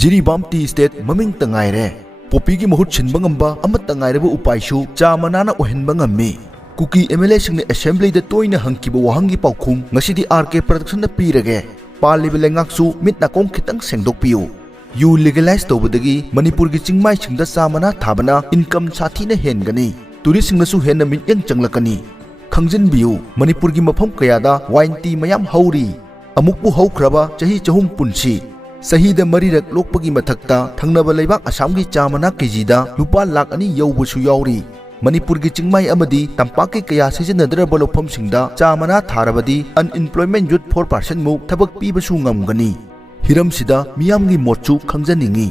Jiribam tea estate maming tangaire. Popi ki mahut chinba ngamba amat tangaireba upaisu cha manana ohenba ngammi. Kuki MLA singna assembly da toina hangkiba wahangi Paokhum ngasidi RK production na pirage. Paliba lengaksu mit nakong kitang sengdokpiu. You legalize tawbadagi Manipur ki chingmai singda cha mana thabana income sathi na hengani. Tourist singnasu henna mityang changlakani. Khangjin biu Manipur ki mafam kayada wine tea mayam hauri. Amukpu haukraba chahi chahum punsi. Sahida marirak lokpagi mathakta thangnaba leibak Assam ki chamana kejida lupa lakh ani yaubusu yauri. Manipur ki chingmai amadi tampak ki kaya sijannadraba lofam singda chamana tharabadi unemployment youth 4% mu thabak pibasu ngamgani. Hiram sida miyamgi mochu khangjaningi.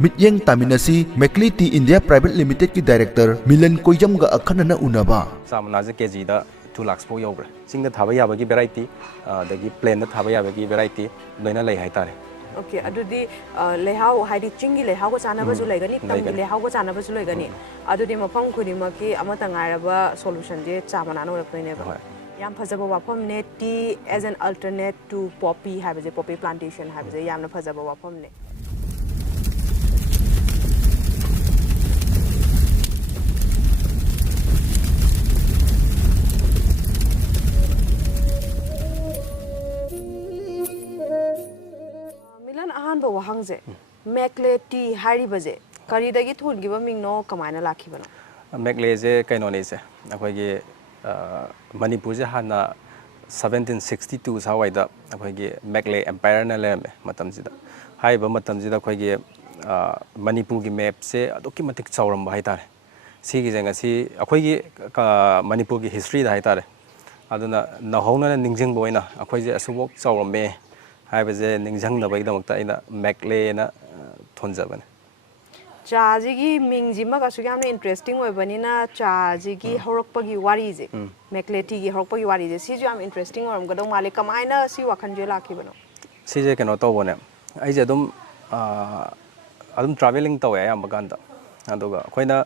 Mityeng taminasi Mekli Tea India Private Limited ki director Milan Koijam ga akhanana unaba. Chamana je kejida 2 lakhs po yaubre. Singda thaba yabagi variety dagi plain da thaba yabagi variety loina lei haitare. Okay, adudi lehau haidi chingi lehau ko chana bazu legani tamgi lehau ko chana bazu legani adudi mafam khudima ki amata ngairaba solution je chamana no rakne ba yam phajaba wafam ne tea as an alternate to poppy habaje poppy plantation habaje yamna phajaba wafam ne ahanba wahangje Mekle tea hari baje kari dagi thun giba mingno kamaina lakhi bana Mekle je kaino ne se akhoi gi Manipur je hana 1762 sawai da akhoi gi Mekle empire na le matam jida hai ba matam jida akhoi gi Manipur gi map se adoki matik chawram ba haitare si gi janga si akhoi gi Manipur gi history da haitare aduna na hona ningjing boina akhoi je asubok chawram be हाइबजे निंजंग नबाई दमकता इना McClay ना थोंजाबने चाजी की मिंगजिमा कासु यामने interesting ओइबनिना चाजी की हरकपगी वारीजे मैकलेटी की हरकपगी वारीजे सिजु याम interesting Oram गदो माले कमाइना सि वाखनजे लाखिबनो सिजे केनो तोबने आइजे अदुम travelling तवे याम बकांदा अदुगा खोइना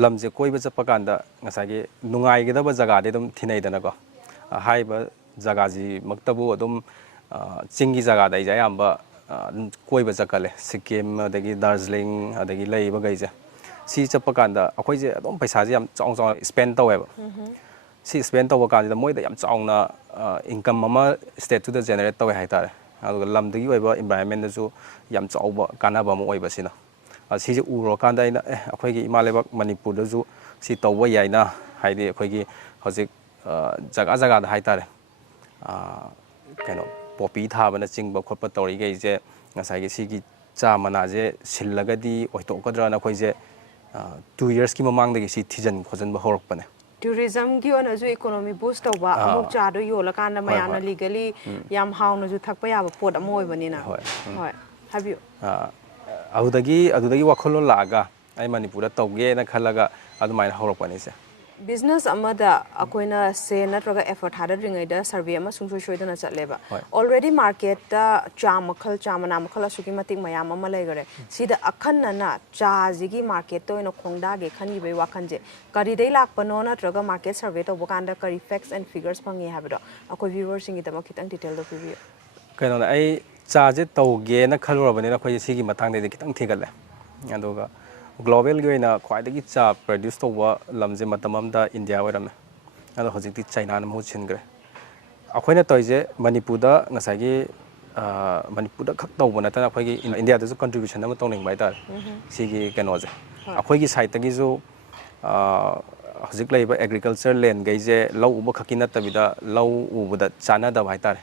लमजे कोइबे चपकांदा ngसागे नुंगाइगदबा जगादे दम थिनैदनको हाइबा जगाजी मक्तबु अदुम चिंगी जगह दाई जाए आंबा कोई बच्चा कले सिक्किम अदगी दार्जिलिंग अदगी लई बगैजे सी चप्पकांदा अखोई जे अदम पैसा जे याम चांग चांग स्पेंड तवेबा सी स्पेंड तव कांदा मोइदा याम चांगना इनकम अमा स्टेट टू द जनरेट तवे हाइतारे अदुगा लमदगी ओइबा एनवायरनमेंट दसु याम चावबा कानाबा म ओइबा सिना सी जे उरो कांदा इना अखोई गी इमालेबक मणिपुर दसु सी तवबा याइना हाइदि अखोई गी हजिक जगह जगह दा हाइतारे कैनो पोपी थाबना चिंगबा खोप तौरीगे जे ngसागे सिगी चा मनाजे सिलगदी ओइतोकद्रा ना खोइजे 2 years की ममांगदगी सी थिजन खोजन ब होरकपने tourism की ओनजु इकोनॉमी बूस्ट तौबा अमुक चादो योलकान मयाना लीगली याम हाउनजु थकपा याबा पोट अम ओइबनिना होय हाबियो अदुदगी वखलो लागा आई मणिपुर तौगे ना खलगा अदुमाइन होरकपने से business amada akoina se natraga effort hadadringaida survey ama sungsoi soidana chatleba already market ta chamakhal chamana makhal asuki matik mayam ama laigare sida akhanna na cha jigi market to ino khongda ge khani bai wakhanje kari dei lakpano natraga market survey to bokanda kari facts and figures phangi habado akoi viewers singi dama kitang detail do review kaino ai cha je tauge na khalurabani na khoi sigi matang de kitang thigale adoga global gi na khwaidagi cha produce towa lamje matamamda India warame ado hojikti China na mu chingre akoina toije Manipur da ngasagi Manipur da khak tawbana ta akhoi gi India da contribution na tongning bai tar sigi keno je akhoi gi site gi jo hojik laiba agriculture land gai je law uba khakina tabida law ubuda chana da bai tar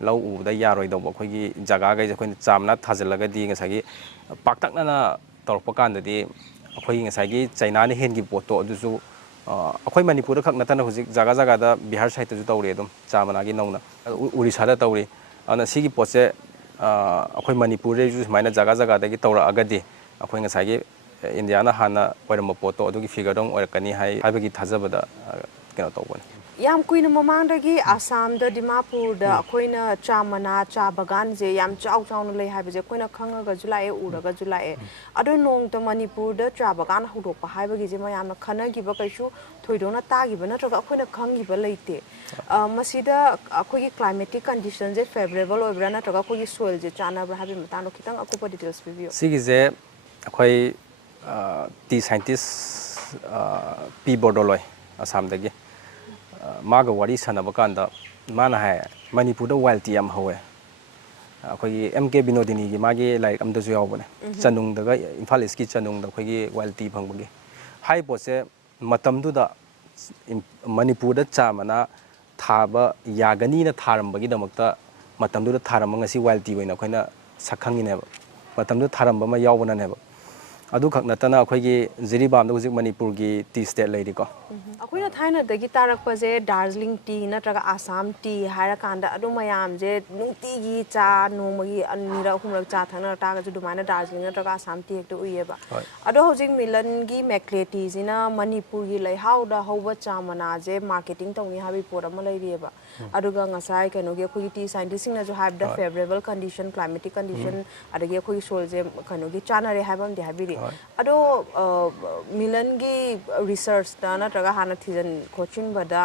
law ubuda yaroi da akhoi gi jaga gai je khoi chamna thajalaga di ngasagi paktakna na तौरपकांददी अखोई ngसागी China ने हेन की पोतो अदुसु अखोई मणिपुर खक नतन हुजिक जगा जगा दा Bihar side जु तौरे दम चामना की नौना उड़ीसा दा तौरे अन सिगी पोचे अखोई मणिपुर रे जु माइना जगा जगा दा की तौरा अगदी अखोई ngसागी इंडिया ना हाना ओरम पोतो अदुगी फिगर दम ओरकनी हाई हाबगी थाजबदा केनो तौबन yam kuina mamangdagi Assam da Dimapur da akoina cha mana cha bagan je yam chaw chaw na lei haibaje akoina khanga ga julai ura ga julai ado nong ta Manipur da cha bagan hodok pa haibagi je mayam na khana gi ba kaisu thoidona ta gi ba natraga akoina khangi ba leite masida akoi climatic conditions je favorable oibra natraga akoi soil je chana bra habi matano kitang akupa details review sigi je akoi tea scientist p bordoloi Assam dagi maga wari sanaba kanda mana hai Manipur da wild tea am hawe akoi mk binodini gi magi like am da ju yawbane chanung daga Imphal East ki chanung da khoi wild tea phangbugi hai pose matam du da Manipur da chamana thaba yagani na tharambagi damakta matam du da tharamba ngasi wild tea oina khoina sakhangi ne matam du tharamba ma yawbana ne adu khak natana akhoi gi Jiribam da hujik Manipur gi tea state leiri ko akoina thaina dagi tarak pa je Darjeeling tea natraga Assam tea haira kanda adu mayam je nungti gi cha nomagi anira humra cha thana ta ga ju mana Darjeeling natraga Assam tea ekto uyeba adu hujik milan gi Mekle tea jina Manipur gi lai how da hoba cha mana je marketing tawni habi pora ma leirieba adu ga ngasai kano gi khoi tea scientist na jo have the favorable condition climatic condition adagi khoi soil je kano gi chana re habam de habiri ado milan gi research da natraga hana thijan coaching bada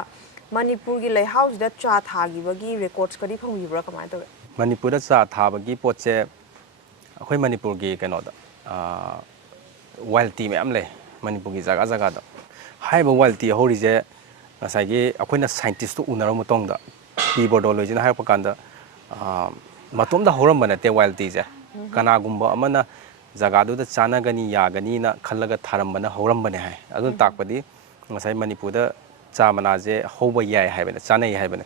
Manipur gi lai house da cha thagi bagi records kadi phangbi bra kamai to Manipur da cha thabagi potche akhoi Manipur gi kano da wild tea me am le Manipur gi jaga jaga da haiba wild tea hori je nasai gi akhoi na scientist to unara motong da p bordoloi jina ha pa kanda matom da horam bana te wild tea je kana gumba amana jaga du da chana gani ya gani na khallaga tharambana horambane hai adun takpadi ngasai Manipur da chamana je hoba yai haibane chana yai haibane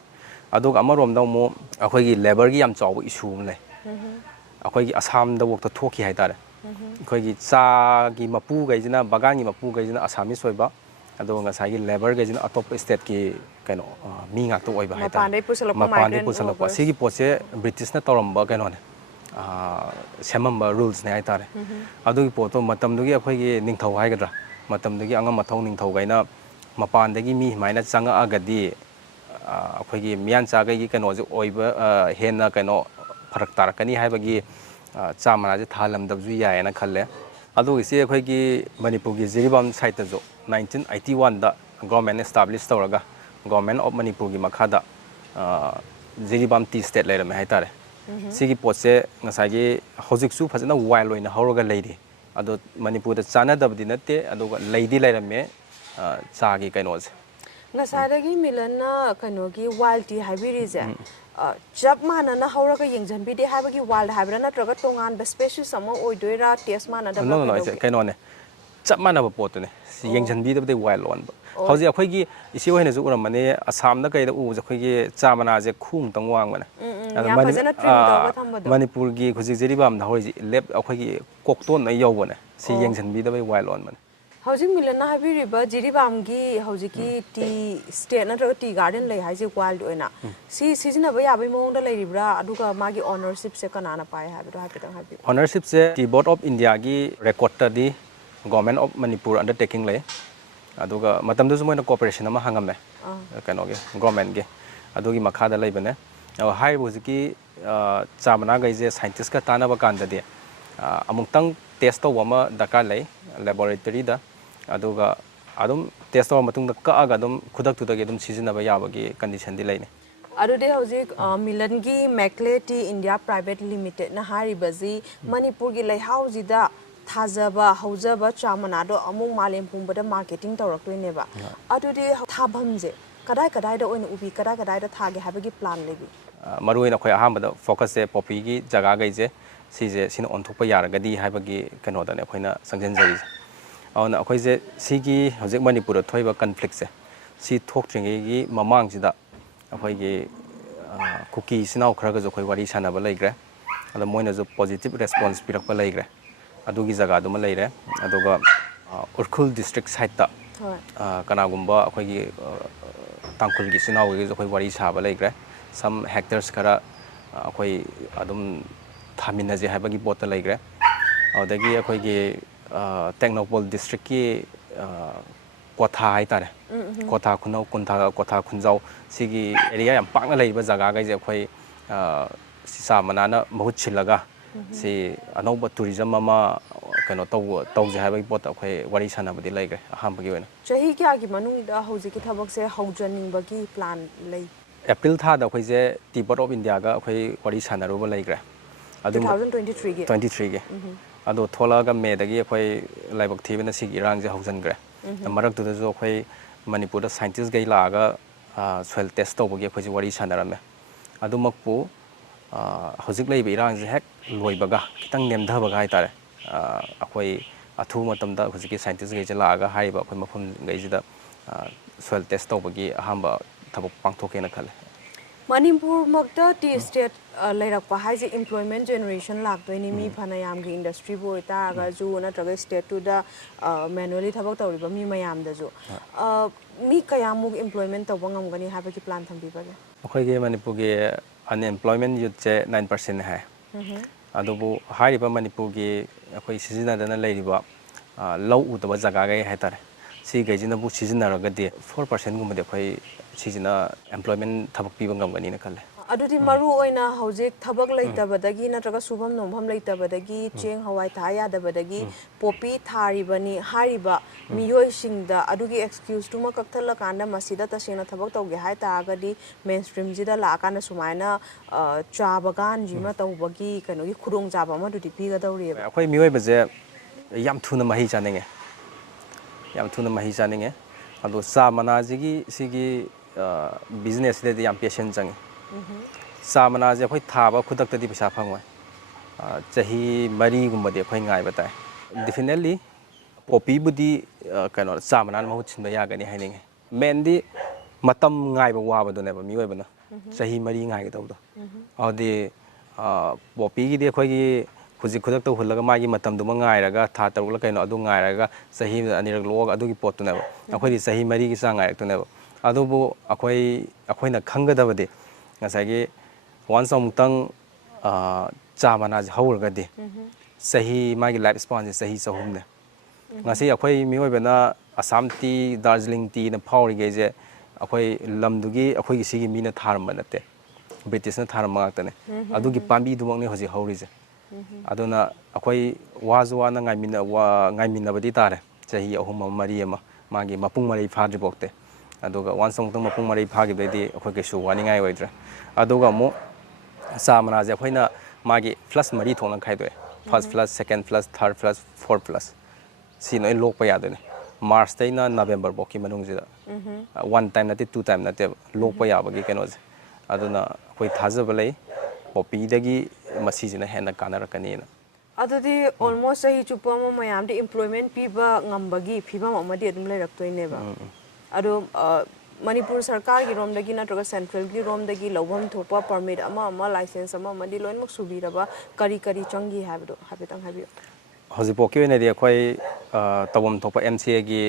adug amarom da mo akhoi gi labor gi yam chaw issue um le akhoi gi Assam da wok ta thoki hai tare akhoi gi cha gi mapu gai jina bagan gi mapu gai jina Assamese soiba ado ngasai gi labor gai jina atop state ki kaino mi ngak to oiba hai ta mapande pusalakpa sigi poche British na toramba kaino ne semamba rules ne haitare adugi poto matamdugi akhoi ningthau haigadra matamdugi anga mathau ningthau gaina mapandagi mi himaina changa agadi akhoi miyan chaga gi kano je oiba hena kano farak tarakani haibagi chamana je thalamdabju yaena khalle adugi se akhoi Manipur gi Jiribam site jo 1981 da government establish tawraga government of Manipur gi makhada Jiribam tea state leirame haitare sigi potse ngasagi hojiksu phajana wild oina horoga leiri ado Manipur da chana dabdi natte ado leidi leirame chagi kainose ngasaragi milana kanogi wild tea habiri je jab mana na horoga yengjanbi de habagi wild habra natraga tongan be species sama oidoira taste mana da no kainone chap mana ba potune yengjanbi da wild on hauji akhoi gi isi hoina ju uramane Assam da kaida u akhoi gi chamana je khum tang wang mana Manipur gi hujik Jiribam da hori lep akhoi gi kokton na yawbane si yengjanbi da wild on mana hauji milana habiriba Jiribam gi hauji ki tea state na tea garden lei haji wild oina si sijina ba yabai mong da leiribra aduga magi ownership se kanana pai habido habitang habi ownership se Tea Board of India gi record ta di government of Manipur undertaking lei aduga matam du moina cooperation ama hangame kano ge government ge adugi makhada leibane hai bujiki chamana gai je scientist ka tana ba kanda de amungtang test to wama dakar lei laboratory da aduga adum test to matung da ka aga adum khudak tu da ge adum season ba yaba ge condition di leine adude hojik milan gi Mekle Tea India Private Limited na haribazi Manipur gi lai hauji da thajaba haujaba chamana do amung malem pumbada marketing tawraktoineba adude thabamje kadai da oina ubi kadai da thage habagi plan lebi maruina khoi ahamba focus se poppy gi jaga gai je si je sin onthokpa yaragadi habagi kano da ne khoina sangjen jari auna khoi je sigi hojik Manipur thoiba conflict se si thoktringi gi mamang sida khoi gi Kuki sinau kharaga jo khoi wari sanaba leigre ada moina jo positive response pirakpa leigre adugi jaga duma leire aduga Urkhul district site ta kana gumba khoi gi tangkhul gi sinau gi jo khoi wari saba leigre some hectares kara khoi adum thamina je habagi bota leigre adagi khoi gi Technopol district ki ꯀꯣꯊꯥ ꯍꯥꯏꯇꯥꯔꯦ ꯀꯣꯊꯥ ꯈꯨꯅꯧ ꯀꯣꯊꯥ ꯈꯨꯟꯖꯥꯎ ꯁꯤꯒꯤ area ꯌꯥꯝ ꯄꯥꯛꯅ ꯂꯩꯔꯤꯕ ꯖꯒꯥꯈꯩꯁꯦ ꯑꯩꯈꯣꯏ ꯆꯥ ꯃꯅꯥꯅ ꯃꯍꯨꯠ ꯁꯤꯜꯂꯒ ꯁꯤ ꯑꯅꯧꯕ ꯇꯨꯔꯤꯖꯝ ꯑꯃ ꯀꯩꯅꯣ ꯇꯧꯖꯦ ꯍꯥꯏꯕꯒꯤ ꯄꯣꯠꯇ ꯑꯩꯈꯣꯏ ꯋꯥꯔꯤ ꯁꯥꯟꯅꯕꯗꯤ ꯂꯩꯈ꯭ꯔꯦ ꯑꯍꯥꯟꯕꯒꯤ ꯑꯣꯏꯅ ꯆꯍꯤ ꯀꯌꯥꯒꯤ ꯃꯅꯨꯡꯗ ꯍꯧꯖꯤꯛꯀꯤ ꯊꯕꯛꯁꯦ ꯍꯧꯖꯅꯤꯡꯕꯒꯤ ꯄ꯭ꯂꯥꯟ ꯂꯩ ꯑꯦꯄ꯭ꯔꯤꯜ ꯊꯥꯗ ꯑꯩꯈꯣꯏꯁꯦ ꯇꯤ ꯕꯣꯔꯗ ꯑꯣꯐ ꯏꯟꯗꯤꯌꯥꯒ ꯑꯩꯈꯣꯏ ꯋꯥꯔꯤ ꯁꯥꯟꯅꯔꯨꯕ ꯂꯩꯈ꯭ꯔꯦ ꯑꯗꯨ 2023ꯒꯤ 23ꯒꯤ ꯑꯗꯣ ꯊꯣꯛꯂꯛꯑꯒ ꯃꯦꯗꯒꯤ ꯑꯩꯈꯣꯏ ꯂꯥꯏꯕꯛ ꯊꯤꯕꯅ ꯁꯤꯒꯤ ꯏꯔꯥꯡꯁꯦ ꯍꯧꯖꯤꯟꯈ꯭ꯔꯦ ꯃꯔꯛꯇꯨꯗꯁꯨ ꯑꯩꯈꯣꯏ ꯃꯅꯤꯄꯨꯔꯗ ꯁꯥꯏꯟꯇꯤꯁꯈꯩ ꯂꯥꯛꯑꯒ ꯁꯣꯏꯜ ꯇꯦꯁ ꯇꯧꯕꯒꯤ ꯑꯩꯈꯣꯏꯁꯦ ꯋꯥꯔꯤ ꯁꯥꯟꯅꯔꯝꯃꯦ ꯑꯗꯨꯃꯛꯄꯨ ꯍꯧꯖꯤꯛ ꯂꯩꯕ ꯏꯔꯥꯡꯁꯦ ꯍꯦꯛ ꯂꯣꯏꯕꯒ ꯈꯤꯇꯪ ꯅꯦꯝꯊꯕꯒ ꯍꯥꯏꯇꯥꯔꯦ ꯑꯩꯈꯣꯏ ꯑꯊꯨꯕ ꯃꯇꯝꯗ ꯍꯧꯖꯤꯛꯀꯤ ꯁꯥꯏꯟꯇꯤꯁꯈꯩꯁꯦ ꯂꯥꯛꯑꯒ ꯍꯥꯏꯔꯤꯕ ꯑꯩꯈꯣꯏ ꯃꯐꯝꯈꯩꯁꯤꯗ ꯁꯣꯏꯜ ꯇꯦꯁ ꯇꯧꯕꯒꯤ ꯑꯍꯥꯟꯕ ꯊꯕꯛ ꯄꯥꯡꯊꯣꯛꯀꯦꯅ ꯈꯜꯂꯦ ꯃꯅꯤꯄꯨꯔꯃꯛꯇ ꯇꯤ ꯁ꯭ꯇꯦꯠ ꯂꯩꯔꯛꯄ ꯍꯥꯏꯁꯦ ꯏꯝꯄ꯭ꯂꯣꯏꯃꯦꯟ ꯖꯦꯅꯦꯔꯦꯁꯟ ꯂꯥꯛꯇꯣꯏꯅꯤ ꯃꯤ ꯐꯅꯌꯥꯝꯒꯤ ꯏꯟꯗꯁꯇ꯭ꯔꯤꯕꯨ ꯑꯣꯏꯇꯥꯔꯒꯁꯨ ꯅꯠꯇ꯭ꯔꯒ ꯁ꯭ꯇꯦꯠꯇꯨꯗ ꯃꯦꯅꯨꯋꯦꯂꯤ ꯊꯕꯛ ꯇꯧꯔꯤꯕ ꯃꯤ ꯃꯌꯥꯝꯗꯁꯨ ꯃꯤ ꯀꯌꯥꯃꯨꯛ ꯏꯝꯄ꯭ꯂꯣꯏꯃꯦꯟ ꯇꯧꯕ ꯉꯝꯒꯅꯤ ꯍꯥꯏꯕꯒꯤ ꯄ꯭ꯂꯥꯟ ꯊꯝꯕꯤꯕꯒꯦ ꯑꯩꯈꯣꯏꯒꯤ ꯃꯅꯤꯄꯨꯔꯒꯤ ꯑꯟꯑꯦꯝꯄ꯭ꯂꯣꯏꯃꯦꯟ ꯌꯨꯠꯁꯦ 9% ꯍꯥꯏ ꯑꯗꯨꯕꯨ ꯍꯥꯏꯔꯤꯕ ꯃꯅꯤꯄꯨꯔꯒꯤ ꯑꯩꯈꯣꯏ ꯁꯤꯖꯤꯟꯅꯗꯅ ꯂꯩꯔꯤꯕ ꯂꯧ ꯎꯗꯕ ꯖꯒꯥꯈꯩ ꯍꯥꯏꯇꯥꯔꯦ ꯁꯤꯈꯩꯁꯤꯅꯕꯨ ꯁꯤꯖꯤꯟꯅꯔꯒꯗꯤ 4%ꯒꯨꯝꯕꯗꯤ ꯑꯩꯈꯣꯏ ꯁꯤꯁꯤꯅ ꯑꯦꯝꯄ꯭ꯂꯣꯏꯃꯦꯟ ꯊꯕꯛ ꯄꯤꯕ ꯉꯝꯒꯅꯤꯅ ꯈꯜꯂꯦ ꯑꯗꯨꯗꯤ ꯃꯔꯨ ꯑꯣꯏꯅ ꯍꯧꯖꯤꯛ ꯊꯕꯛ ꯂꯩꯇꯕꯗꯒꯤ ꯅꯠꯇ꯭ꯔꯒ ꯁꯨꯐꯝ ꯅꯣꯝꯐꯝ ꯂꯩꯇꯕꯗꯒꯤ ꯆꯦꯡ ꯍꯋꯥꯏ ꯊꯥ ꯌꯥꯗꯕꯗꯒꯤ ꯄꯣꯄꯤ ꯊꯥꯔꯤꯕꯅꯤ ꯍꯥꯏꯔꯤꯕ ꯃꯤꯑꯣꯏꯁꯤꯡꯗ ꯑꯗꯨꯒꯤ ꯑꯦꯛꯁꯀ꯭ꯌꯨꯁꯇꯨꯃ ꯀꯛꯊꯠꯂꯀꯥꯟꯗ ꯃꯁꯤꯗ ꯇꯁꯦꯡꯅ ꯊꯕꯛ ꯇꯧꯒꯦ ꯍꯥꯏ ꯇꯥꯔꯒꯗꯤ ꯃꯦꯟ ꯁ꯭ꯇ꯭ꯔꯤꯝꯁꯤꯗ ꯂꯥꯛꯑꯀꯥꯟꯗ ꯁꯨꯃꯥꯏꯅ ꯆꯥ ꯕꯒꯥꯟꯁꯤꯃ ꯇꯧꯕꯒꯤ ꯀꯩꯅꯣꯒꯤ ꯈꯨꯗꯣꯡꯆꯥꯕ ꯑꯃꯗꯨꯗꯤ ꯄꯤꯒꯗꯧꯔꯤꯑꯕ ꯑꯩꯈꯣꯏ ꯃꯤꯑꯣꯏꯕꯁꯦ ꯌꯥꯝ ꯊꯨꯅ ꯃꯍꯩ ꯆꯥꯅꯤꯡꯉꯦ ꯌꯥꯝ ꯊꯨꯅ ꯃꯍꯩ ꯆꯥꯅꯤꯡꯉꯦ ꯑꯗꯣ ꯆꯥ ꯃꯅꯥꯁꯤꯒꯤ ꯁꯤꯒꯤ ꯕꯤꯖꯤꯅꯦꯁꯁꯤꯗꯗꯤ ꯌꯥꯝ ꯄꯦꯁꯦꯟ ꯆꯪꯉꯦ ꯆꯥ ꯃꯅꯥꯁꯦ ꯑꯩꯈꯣꯏ ꯊꯥꯕ ꯈꯨꯗꯛꯇꯗꯤ ꯄꯩꯁꯥ ꯐꯪꯉꯣꯏ ꯆꯍꯤ 4ꯒꯨꯝꯕꯗꯤ ꯑꯩꯈꯣꯏ ꯉꯥꯏꯕ ꯇꯥꯏ ꯗꯦꯐꯤꯅꯦꯠꯂꯤ ꯄꯣꯄꯤꯕꯨꯗꯤ ꯀꯩꯅꯣ ꯆꯥ ꯃꯅꯥꯅ ꯃꯍꯨꯠ ꯁꯤꯟꯕ ꯌꯥꯒꯅꯤ ꯍꯥꯏꯅꯤꯡꯉꯦ ꯃꯦꯟꯗꯤ ꯃꯇꯝ ꯉꯥꯏꯕ ꯋꯥꯕꯗꯨꯅꯦꯕ ꯃꯤꯑꯣꯏꯕꯅ ꯆꯍꯤ 4 ꯉꯥꯏꯒꯗꯧꯕꯗꯣ ꯑꯗꯨꯗꯤ ꯄꯣꯄꯤꯒꯤꯗꯤ ꯑꯩꯈꯣꯏꯒꯤ ꯍꯧꯖꯤꯛ ꯈꯨꯗꯛꯇ ꯍꯨꯜꯂꯒ ꯃꯥꯒꯤ ꯃꯇꯝꯗꯨꯃ ꯉꯥꯏꯔꯒ ꯊꯥ 3ꯔ ꯀꯩꯅꯣ ꯑꯗꯨ ꯉꯥꯏꯔꯒ ꯆꯍꯤ 2 ꯂꯣꯛꯑꯒ ꯑꯗꯨꯒꯤ ꯄꯣꯠꯇꯨꯅꯦꯕ ꯑꯩꯈꯣꯏꯗꯤ ꯆꯍꯤ 4ꯒꯤ ꯆꯥꯡ ꯉꯥꯏꯔꯛꯇꯨꯅꯦꯕ ꯑꯗꯨꯕꯨ ꯑꯩꯈꯣꯏꯅ ꯈꯪꯒꯗꯕꯗꯤ ꯉꯁꯥꯏꯒꯤ ꯋꯥꯟꯁ ꯑꯃꯨꯛꯇꯪ ꯆꯥ ꯃꯅꯥꯁꯦ ꯍꯧꯔꯒꯗꯤ ꯆꯍꯤ ꯃꯥꯒꯤ ꯂꯥꯏꯐ ꯁ꯭ꯄꯥꯟꯁꯦ ꯆꯍꯤ 100ꯅꯦ ꯉꯁꯤ ꯑꯩꯈꯣꯏ ꯃꯤꯑꯣꯏꯕꯅ ꯑꯁꯥꯝ ꯇꯤ ꯗꯥꯔꯖꯤꯂꯤꯡ ꯇꯤꯅ ꯐꯥꯎꯔꯤꯈꯩꯁꯦ ꯑꯩꯈꯣꯏ ꯂꯝꯗꯨꯒꯤ ꯑꯩꯈꯣꯏꯒꯤ ꯁꯤꯒꯤ ꯃꯤꯅ ꯊꯥꯔꯝꯕ ꯅꯠꯇꯦ ꯕ꯭ꯔꯤꯇꯤꯁꯅ ꯊꯥꯔꯝꯕ ꯉꯥꯛꯇꯅꯦ ꯑꯗꯨꯒꯤ ꯄꯥꯝꯕꯤꯗꯨꯃꯛꯅꯦ ꯍꯧꯖꯤꯛ ꯍꯧꯔꯤꯁꯦ ꯑꯗꯨꯅ ꯑꯩꯈꯣꯏ ꯋꯥꯁꯨ ꯋꯥꯅ ꯉꯥꯏꯃꯤꯟꯅꯕꯗꯤ ꯇꯥꯔꯦ ꯆꯍꯤ 3 ꯑꯃ 4 ꯑꯃ ꯃꯥꯒꯤ ꯃꯄꯨꯡ ꯃꯔꯩ ꯐꯥꯗ꯭ꯔꯤꯐꯥꯎꯇꯦ ꯑꯗꯨꯒ ꯋꯥꯟꯁ ꯑꯃꯨꯛꯇꯪ ꯃꯄꯨꯡ ꯃꯔꯩ ꯐꯥꯈꯤꯕꯗꯩꯗꯤ ꯑꯩꯈꯣꯏ ꯀꯩꯁꯨ ꯋꯥꯅꯤꯡꯉꯥꯏ ꯑꯣꯏꯗ꯭ꯔꯦ ꯑꯗꯨꯒ ꯑꯃꯨꯛ ꯆꯥ ꯃꯅꯥꯁꯦ ꯑꯩꯈꯣꯏꯅ ꯃꯥꯒꯤ ꯐ꯭ꯂꯁ 4 ꯊꯣꯛꯅ ꯈꯥꯏꯗꯣꯛꯑꯦ ꯐꯥꯔꯁ ꯐ꯭ꯂꯁ ꯁꯦꯀꯦꯟ ꯐ꯭ꯂꯁ ꯊꯥꯔꯠ ꯐ꯭ꯂꯁ ꯐꯣꯔꯠ ꯐ꯭ꯂꯁ ꯁꯤ ꯂꯣꯏ ꯂꯣꯛꯄ ꯌꯥꯗꯣꯏꯅꯦ ꯃꯥꯔꯁꯇꯩꯅ ꯅꯕꯦꯝꯕꯔꯐꯥꯎꯒꯤ ꯃꯅꯨꯡꯁꯤꯗ 1 ꯇꯥꯏꯝ ꯅꯠꯇꯦ 2 ꯇꯥꯏꯝ ꯅꯠꯇꯦꯕ ꯂꯣꯛꯄ ꯌꯥꯕꯒꯤ ꯀꯩꯅꯣꯁꯦ ꯑꯗꯨꯅ ꯑꯩꯈꯣꯏ ꯊꯥꯖꯕ ꯂꯩ ꯄꯣꯄꯤꯗꯒꯤ ꯃꯁꯤꯁꯤꯅ ꯍꯦꯟꯅ ꯀꯥꯟꯅꯔꯛꯀꯅꯤꯅ ꯑꯗꯨꯗꯤ ꯑꯣꯜꯃꯣꯁ ꯆꯍꯤ ꯆꯨꯞꯄ ꯑꯃ ꯃꯌꯥꯝꯗ ꯏꯝꯄ꯭ꯂꯣꯏꯃꯦꯟ ꯄꯤꯕ ꯉꯝꯕꯒꯤ ꯐꯤꯕꯝ ꯑꯃꯗꯤ ꯑꯗꯨꯝ ꯂꯩꯔꯛꯇꯣꯏꯅꯦꯕ ꯑꯗꯣ ꯃꯅꯤꯄꯨꯔ ꯁꯔꯀꯥꯔꯒꯤ ꯔꯣꯝꯗꯒꯤ ꯅꯠꯇ꯭ꯔꯒ ꯁꯦꯟꯇ꯭ꯔꯦꯜꯒꯤ ꯔꯣꯝꯗꯒꯤ ꯂꯧꯐꯝ ꯊꯣꯛꯄ ꯄꯔꯃꯤꯠ ꯑꯃ ꯂꯥꯏꯁꯦꯟꯁ ꯑꯃꯗꯤ ꯂꯣꯏꯅꯃꯛ ꯁꯨꯕꯤꯔꯕ ꯀꯔꯤ ꯀꯔꯤ ꯆꯪꯈꯤ ꯍꯥꯏꯕꯗꯣ ꯍꯥꯏꯐꯦꯠꯇꯪ ꯍꯥꯏꯕꯤꯌꯨ ꯍꯧꯖꯤꯛꯐꯥꯎꯒꯤ ꯑꯣꯏꯅꯗꯤ ꯑꯩꯈꯣꯏ ꯇꯧꯐꯝ ꯊꯣꯛꯄ MCAꯒꯤ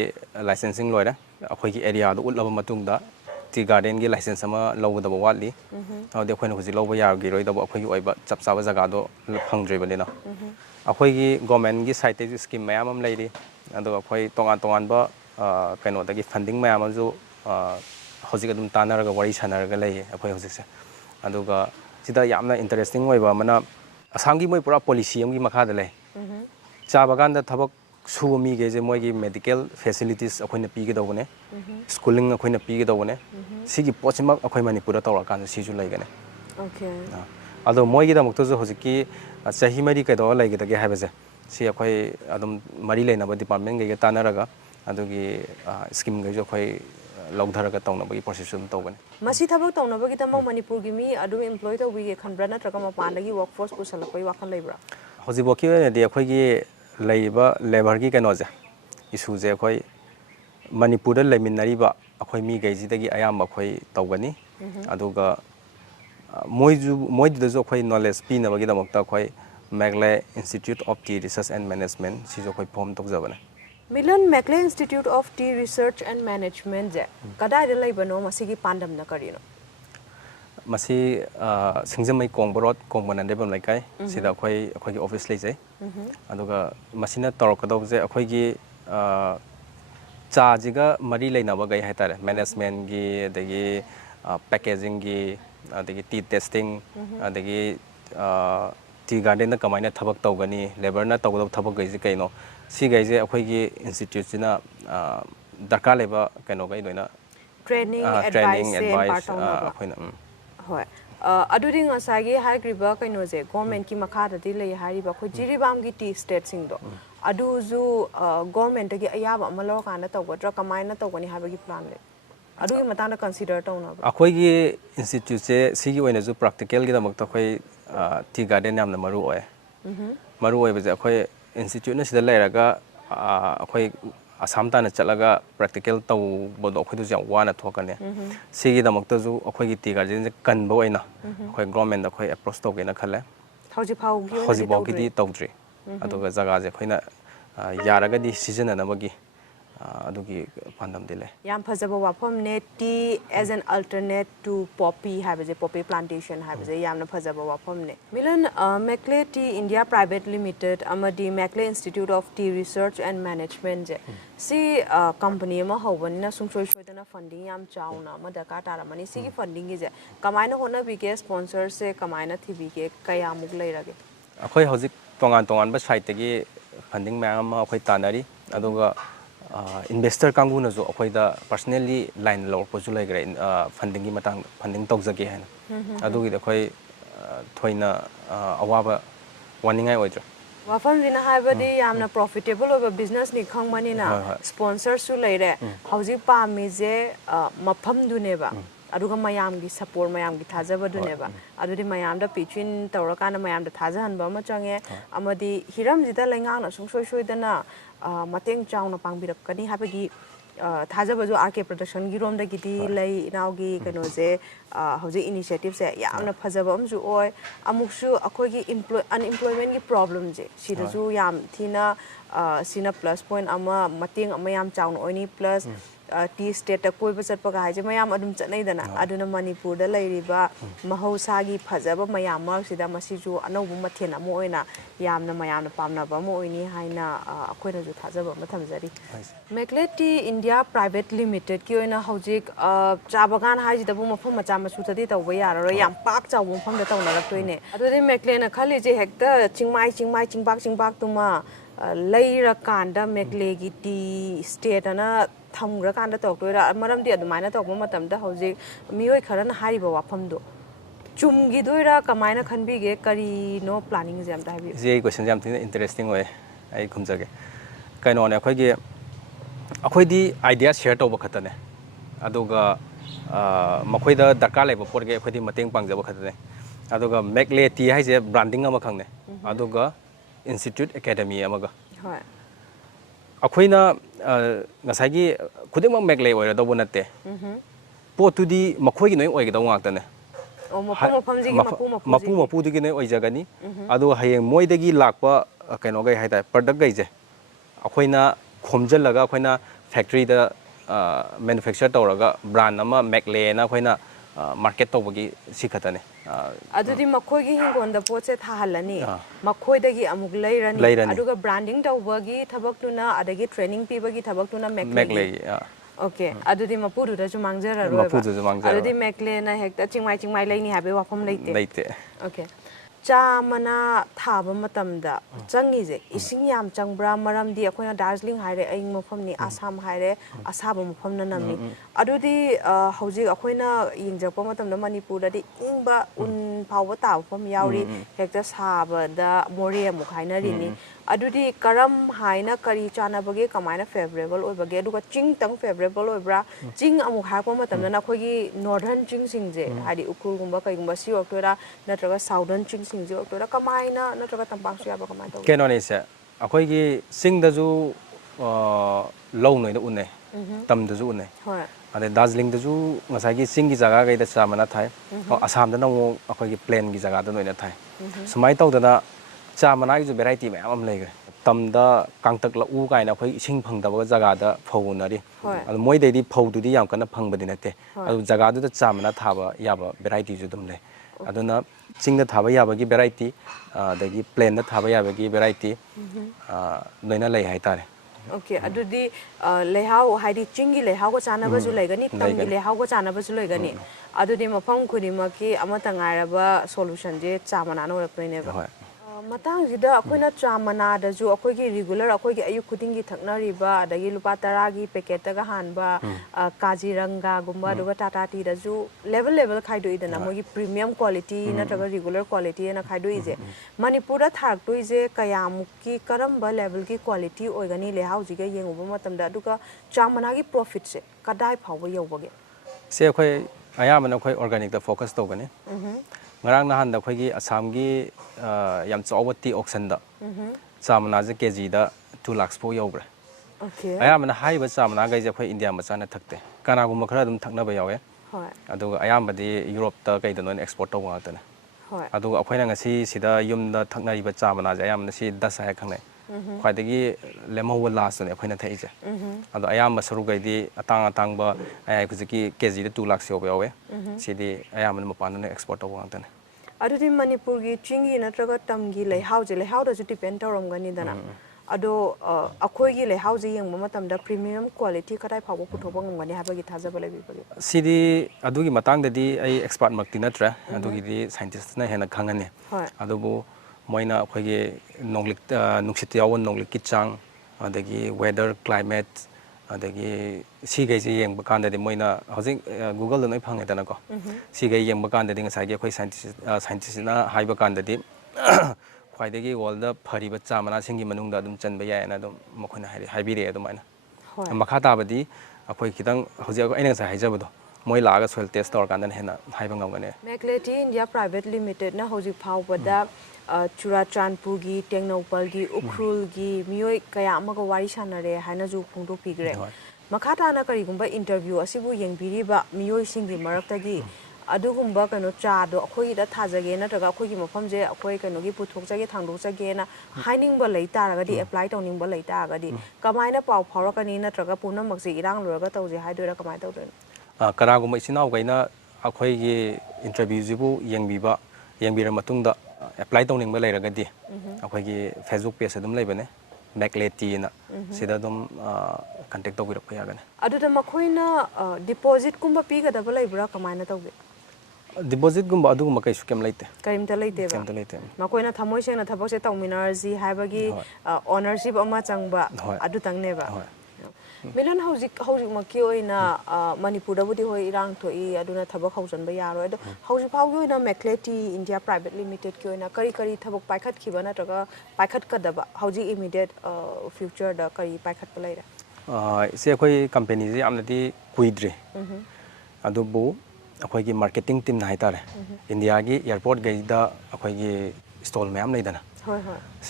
ꯂꯥꯏꯁꯦꯟꯁꯤꯡ ꯂꯣꯏꯔꯦ ꯑꯩꯈꯣꯏꯒꯤ ꯑꯦꯔꯤꯌꯥꯗꯣ ꯎꯠꯂꯕ ꯃꯇꯨꯡꯗ ꯇꯤ ꯒꯥꯔꯗꯦꯟꯒꯤ ꯂꯥꯏꯁꯦꯟꯁ ꯑꯃ ꯂꯧꯒꯗꯕ ꯋꯥꯠꯂꯤ ꯑꯗꯨꯗꯤ ꯑꯩꯈꯣꯏꯅ ꯍꯧꯖꯤꯛ ꯂꯧꯕ ꯌꯥꯔꯣꯏꯗꯕ ꯑꯩꯈꯣꯏꯒꯤ ꯑꯣꯏꯕ ꯆꯞ ꯆꯥꯕ ꯖꯒꯥꯗꯣ ꯐꯪꯗ꯭ꯔꯤꯕꯅꯤꯅ ꯑꯩꯈꯣꯏꯒꯤ ꯒꯣꯔꯃꯦꯟꯒꯤ ꯁꯥꯏꯠꯇꯒꯤ ꯁ꯭ꯀꯤꯝ ꯃꯌꯥꯝ ꯑꯃ ꯂꯩꯔꯤ ꯑꯗꯨꯒ ꯑꯩꯈꯣꯏ ꯇꯣꯉꯥꯟ ꯇꯣꯉꯥꯟꯕ ꯀꯩꯅꯣꯗꯒꯤ ꯐꯟꯗꯤꯡ ꯃꯌꯥꯝ ꯑꯃꯁꯨ ꯍꯧꯖꯤꯛ ꯑꯗꯨꯝ ꯇꯥꯟꯅꯔꯒ ꯋꯥꯔꯤ ꯁꯥꯟꯅꯔꯒ ꯂꯩꯌꯦ ꯑꯩꯈꯣꯏ ꯍꯧꯖꯤꯛꯁꯦ ꯑꯗꯨꯒ ꯁꯤꯗ ꯌꯥꯝꯅ ꯏꯟꯇꯔꯦꯁꯇꯤꯡ ꯑꯣꯏꯕ ꯑꯃꯅ ꯑꯁꯥꯝꯒꯤ ꯃꯣꯏ ꯄꯨꯔꯥ ꯄꯣꯂꯤꯁꯤ ꯑꯃꯒꯤ ꯃꯈꯥꯗ ꯂꯩ ꯆꯥ ꯕꯒꯥꯟꯗ ꯊꯕꯛ ꯁꯨꯕ ꯃꯤꯈꯩꯁꯦ ꯃꯣꯏꯒꯤ ꯃꯦꯗꯤꯀꯦꯜ ꯐꯦꯁꯤꯂꯤꯇꯤꯁ ꯑꯩꯈꯣꯏꯅ ꯄꯤꯒꯗꯧꯕꯅꯦ ꯁ꯭ꯀꯨꯂꯤꯡ ꯑꯩꯈꯣꯏꯅ ꯄꯤꯒꯗꯧꯕꯅꯦ ꯁꯤꯒꯤ ꯄꯣꯠꯁꯤꯃꯛ ꯑꯩꯈꯣꯏ ꯃꯅꯤꯄꯨꯔꯗ ꯇꯧꯔꯀꯥꯟꯗ ꯁꯤꯁꯨ ꯂꯩꯒꯅꯤ ꯑꯗꯣ ꯃꯣꯏꯒꯤꯗꯃꯛꯇꯁꯨ ꯍꯧꯖꯤꯛꯀꯤ ꯆꯍꯤ 4 ꯀꯩꯗꯧꯔ ꯂꯩꯒꯗꯒꯦ ꯍꯥꯏꯕꯁꯦ ꯁꯤ ꯑꯩꯈꯣꯏ ꯑꯗꯨꯝ ꯃꯔꯤ ꯂꯩꯅꯕ ꯗꯤꯄꯥꯔꯠꯃꯦꯟꯈꯩꯒ ꯇꯥꯟꯅꯔꯒ ꯑꯗꯨꯒꯤ ꯁ꯭ꯀꯤꯝꯈꯩꯁꯨ ꯑꯩꯈꯣই ꯂꯧꯊꯔꯒ ꯇꯧꯅꯕꯒꯤ ꯄ꯭ꯔꯣꯁꯦꯁꯁꯨ ꯑꯗꯨꯝ ꯇꯧꯒꯅꯤ ꯃꯁꯤ ꯊꯕꯛ ꯇꯧꯅꯕꯒꯤꯗꯃꯛ ꯃꯅꯤꯄꯨꯔꯒꯤ ꯃꯤ ꯑꯗꯨꯝ ꯏꯝꯄ꯭ꯂꯣꯏ ꯇꯧꯕꯤꯒꯦ ꯈꯟꯕ꯭ꯔꯥ ꯅꯠꯇ꯭ꯔꯒ ꯃꯄꯥꯟꯗꯒꯤ ꯋꯔꯛ ꯐꯣꯔꯁ ꯄꯨꯁꯜꯂꯛꯄꯒꯤ ꯋꯥꯈꯜ ꯂꯩꯕ꯭ꯔꯥ ꯍꯧꯖꯤꯛꯐꯥꯎꯒꯤ ꯑꯣꯏꯅꯗꯤ ꯑꯩꯈꯣꯏꯒꯤ ꯂꯩꯔꯤꯕ ꯂꯦꯕꯔꯒꯤ ꯀꯩꯅꯣꯁꯦ ꯏꯁꯨꯁꯦ ꯑꯩꯈꯣꯏ ꯃꯅꯤꯄꯨꯔꯗ ꯂꯩꯃꯤꯟꯅꯔꯤꯕ ꯑꯩꯈꯣꯏ ꯃꯤꯈꯩꯁꯤꯗꯒꯤ ꯑꯌꯥꯝꯕ ꯑꯩꯈꯣꯏ ꯇꯧꯒꯅꯤ ꯑꯗꯨꯒ ꯃꯣꯏꯗꯨꯗꯁꯨ ꯑꯩꯈꯣꯏ ꯅꯣꯂꯦꯖ ꯄꯤꯅꯕꯒꯤꯗꯃꯛꯇ ꯑꯩꯈꯣꯏ ꯃꯦꯒꯂꯦ institute of tea research and management ꯁꯤꯁꯨ ꯑꯩꯈꯣꯏ ꯐꯣꯝ ꯇꯧꯖꯕꯅꯦ ꯃꯤꯂꯟ ꯃꯦꯒꯂꯦ institute of tea research and ꯃꯦꯅꯦꯖꯃꯦꯟꯁꯦ ꯀꯗꯥꯏꯗ ꯂꯩꯕꯅꯣ ꯃꯁꯤꯒꯤ ꯄꯥꯟꯗꯝꯅ ꯀꯔꯤꯅꯣ ꯃꯁꯤ ꯁꯤꯡꯖꯃꯩ ꯀꯣꯡꯕ ꯔꯣꯗ ꯀꯣꯡꯕ ꯅꯟꯗꯦꯕꯝ ꯂꯩꯀꯥꯏ ꯁꯤꯗ ꯑꯩꯈꯣꯏꯒꯤ ꯑꯣꯐꯤꯁ ꯂꯩꯖꯩ ꯑꯗꯨꯒ ꯃꯁꯤꯅ ꯇꯧꯔꯛꯀꯗꯧꯕꯁꯦ ꯑꯩꯈꯣꯏꯒꯤ ꯆꯥꯁꯤꯒ ꯃꯔꯤ ꯂꯩꯅꯕꯒꯩ ꯍꯥꯏꯇꯥꯔꯦ ꯃꯦꯅꯦꯖꯃꯦꯟꯒꯤ ꯑꯗꯒꯤ ꯄꯦꯀꯦꯖꯤꯡꯒꯤ ꯑꯗꯒꯤ ꯇꯤ ꯇꯦꯁꯇꯤꯡ ꯑꯗꯒꯤ ꯇꯤ ꯒꯥꯔꯗꯦꯟꯗ ꯀꯃꯥꯏꯅ ꯊꯕꯛ ꯇꯧꯒꯅꯤ ꯂꯦꯕꯔꯅ ꯇꯧꯒꯗꯕ ꯊꯕꯛꯈꯩꯁꯤ ꯀꯩꯅꯣ ꯁꯤꯈꯩꯁꯦ ꯑꯩꯈꯣꯏꯒꯤ ꯏꯟꯁꯇꯤꯇ꯭ꯌꯨꯠꯁꯤꯅ ꯗꯔꯀꯥꯔ ꯂꯩꯕ ꯀꯩꯅꯣꯈꯩ ꯂꯣꯏꯅ ꯇ꯭ꯔꯦꯅꯤꯡ ꯇ꯭ꯔꯦꯅꯤꯡ ꯑꯦꯗꯚꯥꯏꯁꯁꯦ ꯏꯝꯄꯥꯔꯠ ꯑꯦꯗꯚꯥꯏꯁ ꯇꯧꯅꯕ ꯑꯩꯈꯣꯏꯅ ꯍꯣꯏ ꯑꯗꯨꯗꯤ ꯉꯁꯥꯏꯒꯤ ꯍꯥꯏꯈ꯭ꯔꯤꯕ ꯀꯩꯅꯣꯁꯦ ꯒꯣꯔꯃꯦꯟꯠꯀꯤ ꯃꯈꯥꯗꯗꯤ ꯂꯩ ꯍꯥꯏꯔꯤꯕ ꯑꯩꯈꯣꯏ ꯖꯤꯔꯤꯕꯥꯝꯒꯤ ꯇꯤ ꯁ꯭ꯇꯦꯠꯁꯤꯡꯗꯣ ꯑꯗꯨꯁꯨ ꯒꯣꯔꯃꯦꯟꯠꯇꯒꯤ ꯑꯌꯥꯕ ꯑꯃ ꯂꯧꯔꯀꯥꯟꯗ ꯇꯧꯒꯗ꯭ꯔꯥ ꯀꯃꯥꯏꯅ ꯇꯧꯒꯅꯤ ꯍꯥꯏꯕꯒꯤ ꯄ꯭ꯂꯥꯟ ꯂꯩ ꯑꯗꯨꯒꯤ ꯃꯇꯥꯡꯗ ꯀꯟꯁꯤꯗꯔ ꯇꯧꯅꯕ꯭ꯔꯥ ꯑꯩꯈꯣꯏꯒꯤ ꯏꯟꯁꯇꯤꯇ꯭ꯌꯨꯠꯁꯦ ꯁꯤꯒꯤ ꯑꯣꯏꯅꯁꯨ ꯄ꯭ꯔꯥꯛꯇꯤꯀꯦꯜꯒꯤꯗꯃꯛꯇ ꯑꯩꯈꯣꯏ ꯇꯤ ꯒꯥꯔꯗꯦꯟ ꯌꯥꯝꯅ ꯃꯔꯨ ꯑꯣꯏ ꯃꯔꯨ ꯑꯣꯏꯕꯁꯦ ꯑꯩꯈꯣꯏ ꯏꯟꯁꯇꯤꯇ꯭ꯌꯨꯠꯅ ꯁꯤꯗ ꯂꯩꯔꯒ ꯑꯩꯈꯣꯏ ꯑꯁꯥꯝ ꯇꯥꯟꯅ ꯆꯠꯂꯒ ꯄ꯭ꯔꯥꯛꯇꯤꯀꯦꯜ ꯇꯧꯕꯗꯣ ꯑꯩꯈꯣꯏꯗꯁꯨ ꯌꯥꯝ ꯋꯥꯅ ꯊꯣꯛꯀꯅꯤ ꯁꯤꯒꯤꯗꯃꯛꯇꯁꯨ ꯑꯩꯈꯣꯏꯒꯤ ꯇꯤ ꯒꯥꯔꯗꯦꯟꯁꯦ ꯀꯟꯕ ꯑꯣꯏꯅ ꯑꯩꯈꯣꯏ ꯒꯣꯔꯃꯦꯟꯗ ꯑꯩꯈꯣꯏ ꯑꯦꯄ꯭ꯔꯣꯆ ꯇꯧꯒꯦꯅ ꯈꯜꯂꯦ ꯍꯧꯖꯤꯛ ꯐꯥꯎꯒꯤ ꯑꯣꯏꯅꯗꯤ ꯍꯧꯖꯤꯛꯐꯥꯎꯒꯤꯗꯤ ꯇꯧꯗ꯭ꯔꯤ ꯑꯗꯨꯒ ꯖꯒꯥꯁꯦ ꯑꯩꯈꯣꯏꯅ ꯌꯥꯔꯒꯗꯤ ꯁꯤꯖꯤꯟꯅꯅꯕꯒꯤ ꯑꯗꯨꯒꯤ ꯄꯥꯟꯗꯝꯗꯤ ꯂꯩ ꯌꯥꯝ ꯐꯖꯕ ꯋꯥꯐꯝꯅꯦ tea as an alternate to poppy ꯍꯥꯏꯕꯁꯦ ꯄꯣꯄꯤ ꯄ꯭ꯂꯥꯟꯇꯦꯁꯟ ꯍꯥꯏꯕꯁꯦ ꯌꯥꯝꯅ ꯐꯖꯕ ꯋꯥꯐꯝꯅꯦ ꯃꯤꯂꯟ ꯃꯦꯛꯂꯦ ꯇꯤ ꯏꯟꯗꯤꯌꯥ ꯄ꯭ꯔꯥꯏꯚꯦꯠ ꯂꯤꯃꯤꯇꯦꯠ ꯑꯃꯗꯤ ꯃꯦꯛꯂꯦ institute of tea research and ꯃꯦꯅꯦꯖꯃꯦꯟꯠꯁꯦ ꯁꯤ ꯀꯝꯄꯅꯤ ꯑꯃ ꯍꯧꯕꯅꯤꯅ ꯁꯨꯡꯁꯣꯏ ꯁꯣꯏꯗꯅ ꯐꯟꯗꯤꯡ ꯌꯥꯝ ꯆꯥꯎꯅ ꯑꯃ ꯗꯔꯀꯥꯔ ꯇꯥꯔꯝꯃꯅꯤ ꯁꯤꯒꯤ ꯐꯟꯗꯤꯡꯒꯤꯁꯦ ꯀꯃꯥꯏꯅ ꯍꯣꯠꯅꯕꯤꯒꯦ ꯁ꯭ꯄꯣꯟꯁꯔꯁꯦ ꯀꯃꯥꯏꯅ ꯊꯤꯕꯤꯒꯦ ꯀꯌꯥꯃꯨꯛ ꯂꯩꯔꯒꯦ ꯑꯩꯈꯣꯏ ꯍꯧꯖꯤꯛ ꯇꯣꯉꯥꯟ ꯇꯣꯉꯥꯟꯕ ꯁꯥꯏꯠꯇꯒꯤ ꯐꯟꯗꯤꯡ ꯃꯌꯥꯝ ꯑꯃ ꯑꯩꯈꯣꯏ ꯇꯥꯟꯅꯔꯤ ꯑꯗꯨꯒ ꯏꯟꯚꯦꯁꯇꯔ ꯀꯥꯡꯕꯨꯅꯁꯨ ꯑꯩꯈꯣꯏꯗ ꯄꯔꯁꯅꯦꯜꯂꯤ ꯂꯥꯏꯟ ꯂꯧꯔꯛꯄꯁꯨ ꯂꯩꯈ꯭ꯔꯦ ꯐꯟꯗꯤꯡꯒꯤ ꯃꯇꯥꯡꯗ ꯐꯟꯗꯤꯡ ꯇꯧꯖꯒꯦ ꯍꯥꯏꯅ ꯑꯗꯨꯒꯤꯗꯤ ꯑꯩꯈꯣꯏ ꯊꯣꯏꯅ ꯑꯋꯥꯕ ꯋꯥꯅꯤꯡꯉꯥꯏ ꯑꯣꯏꯗ꯭ꯔꯦ ꯋꯥꯐꯝꯁꯤꯅ ꯍꯥꯏꯕꯗꯤ ꯌꯥꯝꯅ ꯄ꯭ꯔꯣꯐꯤꯇꯦꯕꯜ ꯑꯣꯏꯕ ꯕꯤꯖꯤꯅꯦꯁꯅꯤ ꯈꯪꯕꯅꯤꯅ ꯍꯣꯏ ꯍꯣꯏ ꯁ꯭ꯄꯣꯟꯁꯔꯁꯨ ꯂꯩꯔꯦ ꯍꯧꯖꯤꯛ ꯄꯥꯝꯃꯤꯁꯦ ꯃꯐꯝꯗꯨꯅꯦꯕ ꯑꯗꯨꯒ ꯃꯌꯥꯝꯒꯤ ꯁꯞꯄꯣꯔꯠ ꯃꯌꯥꯝꯒꯤ ꯊꯥꯖꯕꯗꯨꯅꯦꯕ ꯑꯗꯨꯗꯤ ꯃꯌꯥꯝꯗ ꯄꯤꯆꯤꯟ ꯇꯧꯔꯀꯥꯟꯗ ꯃꯌꯥꯝꯗ ꯊꯥꯖꯍꯟꯕ ꯑꯃ ꯆꯪꯉꯦ ꯑꯃꯗꯤ ꯍꯤꯔꯝꯁꯤꯗ ꯂꯩꯉꯥꯛꯅ ꯁꯨꯡꯁꯣꯏ ꯁꯣꯏꯗꯅ ꯃꯇꯦꯡ ꯆꯥꯎꯅ ꯄꯥꯡꯕꯤꯔꯛꯀꯅꯤ ꯍꯥꯏꯕꯒꯤ ꯊꯥꯖꯕꯁꯨ ꯑꯥꯔ ꯀꯦ ꯄ꯭ꯔꯗꯛꯁꯟꯒꯤ ꯔꯣꯝꯗꯒꯤꯗꯤ ꯂꯩ ꯏꯅꯥꯎꯒꯤ ꯀꯩꯅꯣꯁꯦ ꯍꯧꯖꯤꯛ ꯏꯅꯤꯁꯤꯌꯦꯇꯤꯞꯁꯦ ꯌꯥꯝꯅ ꯐꯖꯕ ꯑꯃꯁꯨ ꯑꯣꯏ ꯑꯃꯨꯛꯁꯨ ꯑꯩꯈꯣꯏꯒꯤ ꯑꯟꯏꯝꯄ꯭ꯂꯣꯏꯃꯦꯟꯒꯤ ꯄ꯭ꯔꯣꯕ꯭ꯂꯦꯝꯁꯦ ꯁꯤꯗꯁꯨ ꯌꯥꯝ ꯊꯤꯅ ꯁꯤꯅ ꯄ꯭ꯂꯁ ꯄꯣꯏꯟ ꯑꯃ ꯃꯇꯦꯡ ꯑꯃ ꯌꯥꯝ ꯆꯥꯎꯅ ꯑꯣꯏꯅꯤ ꯄ꯭ꯂꯁ ꯇꯤ ꯁ꯭ꯇꯦꯠꯇ ꯀꯣꯏꯕ ꯆꯠꯄꯒ ꯍꯥꯏꯁꯦ ꯃꯌꯥꯝ ꯑꯗꯨꯝ ꯆꯠꯅꯩꯗꯅ ꯑꯗꯨꯅ ꯃꯅꯤꯄꯨꯔꯗ ꯂꯩꯔꯤꯕ ꯃꯍꯧꯁꯥꯒꯤ ꯐꯖꯕ ꯃꯌꯥꯝ ꯃꯔꯛꯁꯤꯗ ꯃꯁꯤꯁꯨ ꯑꯅꯧꯕ ꯃꯊꯦꯜ ꯑꯃ ꯑꯣꯏꯅ ꯌꯥꯝꯅ ꯃꯌꯥꯝꯅ ꯄꯥꯝꯅꯕ ꯑꯃ ꯑꯣꯏꯅꯤ ꯍꯥꯏꯅ ꯑꯩꯈꯣꯏꯅꯁꯨ ꯊꯥꯖꯕ ꯑꯃ ꯊꯝꯖꯔꯤ ꯃꯦꯛꯂꯦ ꯇꯤ ꯏꯟꯗꯤꯌꯥ ꯄ꯭ꯔꯥꯏꯚꯦꯠ ꯂꯤꯃꯤꯇꯦꯠꯀꯤ ꯑꯣꯏꯅ ꯍꯧꯖꯤꯛ ꯆꯥ ꯕꯒꯥꯟ ꯍꯥꯏꯁꯤꯗꯕꯨ ꯃꯐꯝ ꯃꯆꯥ ꯃꯁꯨꯗꯗꯤ ꯇꯧꯕ ꯌꯥꯔꯔꯣꯏ ꯌꯥꯝ ꯄꯥꯛ ꯆꯥꯎꯕ ꯃꯐꯝꯗ ꯇꯧꯅꯔꯛꯇꯣꯏꯅꯦ ꯑꯗꯨꯗꯤ ꯃꯦꯛꯂꯦꯅ ꯈꯜꯂꯤꯁꯦ ꯍꯦꯛꯇ ꯆꯤꯡꯄꯥꯛꯇꯨꯃ ꯂꯩꯔꯀꯥꯟꯗ ꯃꯦꯛꯂꯦꯒꯤ ꯇꯤ ꯁ꯭ꯇꯦꯠ ꯑꯅ ꯊꯝꯈ꯭ꯔꯀꯥꯟꯗ ꯇꯧꯔꯛꯇꯣꯏꯔꯥ ꯃꯔꯝꯗꯤ ꯑꯗꯨꯃꯥꯏꯅ ꯇꯧꯕ ꯃꯇꯝꯗ ꯍꯧꯖꯤꯛ ꯃꯤꯑꯣꯏ ꯈꯔꯅ ꯍꯥꯏꯔꯤꯕ ꯋꯥꯐꯝꯗꯣ ꯆꯨꯝꯈꯤꯗꯣꯏꯔꯥ ꯀꯃꯥꯏꯅ ꯈꯟꯕꯤꯒꯦ ꯀꯔꯤꯅꯣ ꯄ꯭ꯂꯥꯅꯤꯡꯁꯦ ꯑꯝꯇ ꯍꯥꯏꯕꯤꯌꯨ ꯁꯤ ꯑꯩ ꯀꯣꯏꯁꯟꯁꯦ ꯌꯥꯝ ꯊꯤꯅ ꯏꯟꯇꯔꯦꯁꯇꯤꯡ ꯑꯣꯏ ꯑꯩ ꯈꯨꯝꯖꯒꯦ ꯀꯩꯅꯣꯅꯦ ꯑꯩꯈꯣꯏꯗꯤ ꯑꯥꯏꯗꯤꯌꯥ ꯁꯤꯌꯔ ꯇꯧꯕ ꯈꯛꯇꯅꯦ ꯑꯗꯨꯒ ꯃꯈꯣꯏꯗ ꯗꯔꯀꯥꯔ ꯂꯩꯕ ꯄꯣꯠꯀꯤ ꯑꯩꯈꯣꯏꯗꯤ ꯃꯇꯦꯡ ꯄꯥꯡꯖꯕ ꯈꯛꯇꯅꯦ ꯑꯗꯨꯒ ꯃꯦꯛꯂꯦ ꯇꯤ ꯍꯥꯏꯁꯦ ꯕ꯭ꯔꯥꯟꯗꯤꯡ ꯑꯃꯈꯛꯅꯦ ꯑꯗꯨꯒ ꯏꯟꯁꯇꯤꯇ꯭ꯌꯨꯠ ꯑꯦꯀꯥꯗꯃꯤ ꯑꯃꯒ ꯍꯣꯏ ꯑꯩꯈꯣꯏꯅ ꯉꯁꯥꯏꯒꯤ ꯈꯨꯗꯤꯡꯃꯛ ꯃꯦꯛꯂꯦ ꯑꯣꯏꯔꯗꯧꯕ ꯅꯠꯇꯦ ꯄꯣꯠꯇꯨꯗꯤ ꯃꯈꯣꯏꯒꯤ ꯂꯣꯏ ꯑꯣꯏꯒꯗꯧꯕ ꯉꯥꯛꯇꯅꯦ ꯃꯐꯝ ꯃꯐꯝꯁꯤꯒꯤ ꯃꯄꯨꯁꯤꯒꯤ ꯃꯄꯨꯗꯨꯒꯤ ꯅꯣꯏ ꯑꯣꯏꯖꯒꯅꯤ ꯑꯗꯨꯒ ꯍꯌꯦꯡ ꯃꯣꯏꯗꯒꯤ ꯂꯥꯛꯄ ꯀꯩꯅꯣꯈꯩ ꯍꯥꯏꯇꯥꯔꯦ ꯄ꯭ꯔꯗꯛꯈꯩꯁꯦ ꯑꯩꯈꯣꯏꯅ ꯈꯣꯝꯖꯤꯜꯂꯒ ꯑꯩꯈꯣꯏꯅ ꯐꯦꯛꯇ꯭ꯔꯤꯗ ꯃꯦꯅꯨꯐꯦꯛꯆꯔ ꯇꯧꯔꯒ ꯕ꯭ꯔꯥꯟ ꯑꯃ ꯃꯦꯛꯂꯦꯅ ꯑꯩꯈꯣꯏꯅ ꯃꯥꯔꯀꯦꯠ ꯇꯧꯕꯒꯤ ꯁꯤ ꯈꯛꯇꯅꯦ ꯑꯗꯨꯗꯤ ꯃꯈꯣꯏꯒꯤ ꯍꯤꯡꯒꯣꯜꯗ ꯄꯣꯠꯁꯦ ꯊꯥꯍꯜꯂꯅꯤ ꯃꯈꯣꯏꯗꯒꯤ ꯑꯃꯨꯛ ꯂꯩꯔꯅꯤ ꯑꯗꯨꯒ ꯕ꯭ꯔꯥꯟꯗꯤꯡ ꯇꯧꯕꯒꯤ ꯊꯕꯛꯇꯨꯅ ꯑꯗꯒꯤ ꯇ꯭ꯔꯦꯅꯤꯡ ꯄꯤꯕꯒꯤ ꯊꯕꯛꯇꯨꯅ ꯃꯦꯛꯂꯦꯒꯤ ꯑꯣꯀꯦ ꯑꯗꯨꯗꯤ ꯃꯄꯨꯗꯨꯗꯁꯨ ꯃꯥꯡꯖꯔꯔꯣꯏꯕ ꯃꯄꯨꯗꯨꯁꯨ ꯑꯗꯨꯗꯤ ꯃꯥꯡꯖꯔꯔꯣꯏ ꯃꯦꯛꯂꯦꯅ ꯍꯦꯛꯇ ꯆꯤꯡꯃꯥꯏ ꯂꯩꯅꯤ ꯍꯥꯏꯕꯒꯤ ꯋꯥꯐꯝ ꯂꯩꯇꯦ ꯂꯩꯇꯦ ꯑꯣꯀꯦ ꯆꯥ ꯃꯅꯥ ꯊꯥꯕ ꯃꯇꯝꯗ ꯆꯪꯉꯤꯁꯦ ꯏꯁꯤꯡ ꯌꯥꯝ ꯆꯪꯕ꯭ꯔꯥ ꯃꯔꯝꯗꯤ ꯑꯩꯈꯣꯏꯅ ꯗꯥꯔꯖꯤꯂꯤꯡ ꯍꯥꯏꯔꯦ ꯑꯏꯪꯕ ꯃꯐꯝꯅꯤ ꯑꯁꯥꯝ ꯍꯥꯏꯔꯦ ꯑꯁꯥꯕ ꯃꯐꯝꯅ ꯅꯝꯃꯤ ꯑꯗꯨꯗꯤ ꯍꯧꯖꯤꯛ ꯑꯩꯈꯣꯏꯅ ꯌꯦꯡꯖꯔꯛꯄ ꯃꯇꯝꯗ ꯃꯅꯤꯄꯨꯔꯗꯗꯤ ꯏꯪꯕ ꯎꯟ ꯐꯥꯎꯕ ꯇꯥꯕ ꯃꯐꯝ ꯌꯥꯎꯔꯤ ꯍꯦꯛꯇ ꯁꯥꯕꯗ ꯃꯣꯔꯦ ꯑꯃꯨꯛ ꯍꯥꯏꯅꯔꯤꯅꯤ ꯑꯗꯨꯗꯤ ꯀꯔꯝ ꯍꯥꯏꯅ ꯀꯔꯤ ꯆꯥꯟꯅꯕꯒꯦ ꯀꯃꯥꯏꯅ ꯐꯦꯚꯔꯦꯕꯜ ꯑꯣꯏꯕꯒꯦ ꯑꯗꯨꯒ ꯆꯤꯡꯇꯪ ꯐꯦꯚꯔꯦꯕꯜ ꯑꯣꯏꯕ꯭ꯔꯥ ꯆꯤꯡ ꯑꯃꯨꯛ ꯍꯥꯏꯔꯛꯄ ꯃꯇꯝꯗꯅ ꯑꯩꯈꯣꯏꯒꯤ ꯅꯣꯔꯗꯔꯟ ꯆꯤꯡꯁꯤꯡꯁꯦ ꯍꯥꯏꯗꯤ ꯎꯈ꯭ꯔꯨꯜꯒꯨꯝꯕ ꯀꯩꯒꯨꯝꯕ ꯁꯤ ꯑꯣꯏꯔꯛꯇꯣꯏꯔꯥ ꯅꯠꯇ꯭ꯔꯒ ꯁꯥꯎꯗꯔꯟ ꯆꯤꯡꯁꯤꯡꯁꯦ ꯑꯣꯏꯔꯛꯇꯣꯏꯔꯥ ꯀꯃꯥꯏꯅ ꯅꯠꯇ꯭ꯔꯒ ꯇꯝꯄꯥꯛꯁꯨ ꯌꯥꯕ ꯀꯃꯥꯏꯅ ꯇꯧꯒꯦ ꯀꯩꯅꯣꯅꯤꯁꯦ ꯑꯩꯈꯣꯏꯒꯤ ꯆꯤꯡꯗꯁꯨ ꯂꯧ ꯅꯣꯏꯅ ꯎꯅꯩ ꯇꯝꯗꯁꯨ ꯎꯅꯩ ꯍꯣꯏ ꯑꯗꯩ ꯗꯥꯔꯖꯤꯂꯤꯡꯗꯁꯨ ꯉꯁꯥꯏꯒꯤ ꯆꯤꯡꯒꯤ ꯖꯒꯥꯈꯩꯗ ꯆꯥ ꯃꯅꯥ ꯊꯥꯏ ꯑꯁꯥꯝꯗꯅ ꯑꯃꯨꯛ ꯑꯩꯈꯣꯏꯒꯤ ꯄ꯭ꯂꯦꯟꯒꯤ ꯖꯒꯥꯗ ꯂꯣꯏꯅ ꯊꯥꯏ ꯁꯨꯃꯥꯏꯅ ꯇꯧꯗꯅ ꯆꯥ ꯃꯅꯥꯒꯤꯁꯨ ꯚꯦꯔꯥꯏꯇꯤ ꯃꯌꯥꯝ ꯑꯃ ꯂꯩꯈ꯭ꯔꯦ ꯇꯝꯗ ꯀꯥꯡꯇꯛ ꯂꯧꯎ ꯀꯥꯏꯅ ꯑꯩꯈꯣꯏ ꯏꯁꯤꯡ ꯐꯪꯗꯕ ꯖꯒꯥꯗ ꯐꯧ ꯎꯅꯔꯤ ꯍꯣꯏ ꯑꯗꯨ ꯃꯣꯏꯗꯩꯗꯤ ꯐꯧꯗꯨꯗꯤ ꯌꯥꯝ ꯀꯟꯅ ꯐꯪꯕꯗꯤ ꯅꯠꯇꯦ ꯍꯣꯏ ꯑꯗꯨ ꯖꯒꯥꯗꯨꯗ ꯆꯥ ꯃꯅꯥ ꯊꯥꯕ ꯌꯥꯕ ꯚꯦꯔꯥꯏꯇꯤꯁꯨ ꯑꯗꯨꯝ ꯂꯩ ꯑꯗꯨꯅ ꯆꯤꯡꯗ ꯊꯥꯕ ꯌꯥꯕꯒꯤ ꯚꯦꯔꯥꯏꯇꯤ ꯑꯗꯒꯤ ꯄ꯭ꯂꯦꯟꯗ ꯊꯥꯕ ꯌꯥꯕꯒꯤ ꯚꯦꯔꯥꯏꯇꯤ ꯂꯣꯏꯅ ꯂꯩ ꯍꯥꯏꯇꯥꯔꯦ Okay, adudi lehau haidi chingi lehau ko chana bazu laigani tamgi lehau ko chana bazu laigani adudi mafam khudima ki amata ngairaba solution je chamana no rakne ba matang jida akoina chamana da ju akoi gi regular akoi gi ayu khuding gi thaknari ba adagi lupa 10 gi packet ta ga han ba kaziranga gumba duga tata ti da ju level khai do idana mo gi premium quality na taga regular quality na khai do ije manipur da thak to ije kayam ki karam ba level ki quality oigani le hau ji ga yeng uba matam da duga chamana gi profit se kadai phawa yobage se akhoi ayamana akhoi organic da focus to gani ngarang nahan da khoigi assam gi yam chawati auction da chamana je kg da 2 lakhs po yobre okay ayamana haiba chamana gai je khoi india macha na thakte kana gum khara dum thakna ba yawe hoi aduga ayambadi europe ta kai da non export to wa ta na hoi aduga akhoina ngasi sida yum da thaknari ba chamana je ayamana si 10 hai khangnai khwaidagi lemau last ne akhoina thai je adu ayamba saru gai di atang ba ai khuziki kg da 2 lakhs yobe yawe sidi ayamana mapan na export to wa ta na adudi manipur gi chingi natraga tamgi lehau je lehau da ju depend torom gani dana ado akhoi gi lehau je yeng matam da premium quality kadai phawo puthoba ngani haba gi thaja bale bi bagi sidi adugi matang da di ai expert makti natra adugi di scientist na hena khangane adubu moina akhoi gi nonglik nuksit yawon nonglik ki chang adagi weather climate adagi si gai je yeng bakanda di moina hojing google da noi phangai dana ko si gai yeng bakanda di ngasai gi akhoi scientist na haiba kanda di khwaidagi world da phariba chamana singi manung da dum chanba ya na dum mokhoina haibire adum aina makha ta badi akhoi khitang hoji aina sa haijabado moi laga soil test tor kan hena haiba ngamgane Mekleti India Private Limited na hoji phawbada Churachandpur gi Tengnopal gi Ukhrul gi mioi kaya amaga wari sanare haina ju phungdo pigre makha ta na kari gumba interview asibu yengbiri ba mioi singi marakta gi adugumba kano cha do akhoi da thajage na taga akhoi gi mafam je akhoi kano gi puthokjage thangdokjage na haining ba lai taraga di apply tawning ba lai taraga di kamaina paw phawrakani na taga puna makji irang loraga tawje haidora kamai tawdon kanaguma isinau gaina akhoi gi interview jibu yengbira matungda apply tawning ba lairaga di akhoi gi Facebook page adum laibane Mekleti na sida dum contact tawbirak yagane aduda makhoina deposit kumba piga da balai bra kamaina tawbe deposit gumba adu makai su kem laite karimta laite ba makoina thamoi sena thabak se tawminarji haibagi ownership ama changba adu tangne ba milan hojik makki oina manipur da budi hoi irang thoi aduna thabak haujan ba yaro ado hojik phau gi oina Mekleti India Private Limited ki oina kari thabak paikhat khiba na taga paikhat kadaba hojik immediate future da kari paikhat palaira se akhoi company ji amnadi kuidre adubu akhoi gi marketing team na haitare india gi airport gai da akhoi gi stall mayam leidana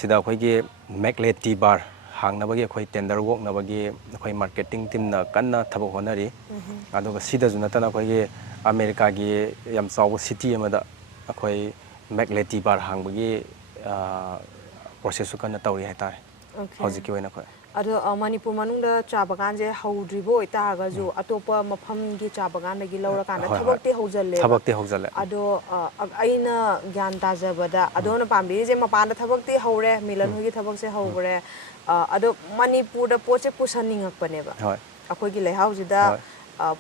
sida akhoi gi Mekleti bar hangnabagi akhoi tender work nabagi akhoi marketing team na kanna thabak honari aduga sida junatana akhoi gi america gi yam chaw city amada akhoi Mekleti bar hangbagi process kanna tawri haitare hojik ki oina khoi ado manipur manungda cha bagan je haudribo ita ga ju atopa mafam gi cha bagan gi laura kan thabakti haujalle ado aina gyan tajabada ado na pambi je mapanda thabakti haure milan hu gi thabak se haure ado manipur da poche pusaningak paneba akoi gi lehau jida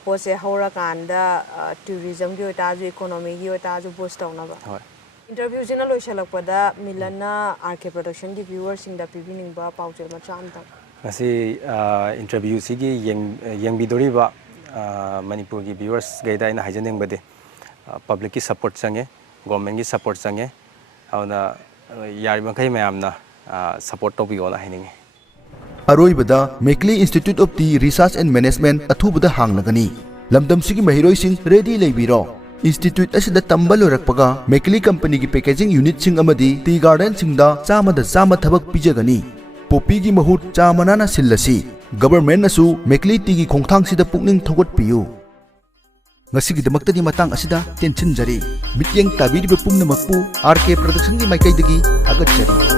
poche haura kan da tourism gi ota ju economy gi ota ju boost tauna ba interview jina loisalakpada milana RK production gi viewers sing da pibining ba paujel ma cham ta asi interview sigi yang bidori ba manipur gi viewers gaida ina hajaning bade public ki support change government gi support change auna yari bankai mayamna support to bi ola hining अरोइबदा मेकली institute of tea research and management अथुबदा हांगनगनी लमदम सिगी महिरोइ सिंग रेडी लेबिरो इंस्टीट्यूट असिदा तंबल रखपगा मेकली कंपनी की पैकेजिंग यूनिट सिंग अमदी टी गार्डन सिंगदा चामा थबक पिजगनी पोपी की महुत चामनाना सिल्लसी गवर्नमेंट नसु मेकली टी की खोंगथांग सिदा पुकनिंग थगत PU ngasigidamakta di matang asida tension jari mityeng tabiri be pumna makpu RK production ni maikai dagi agat jari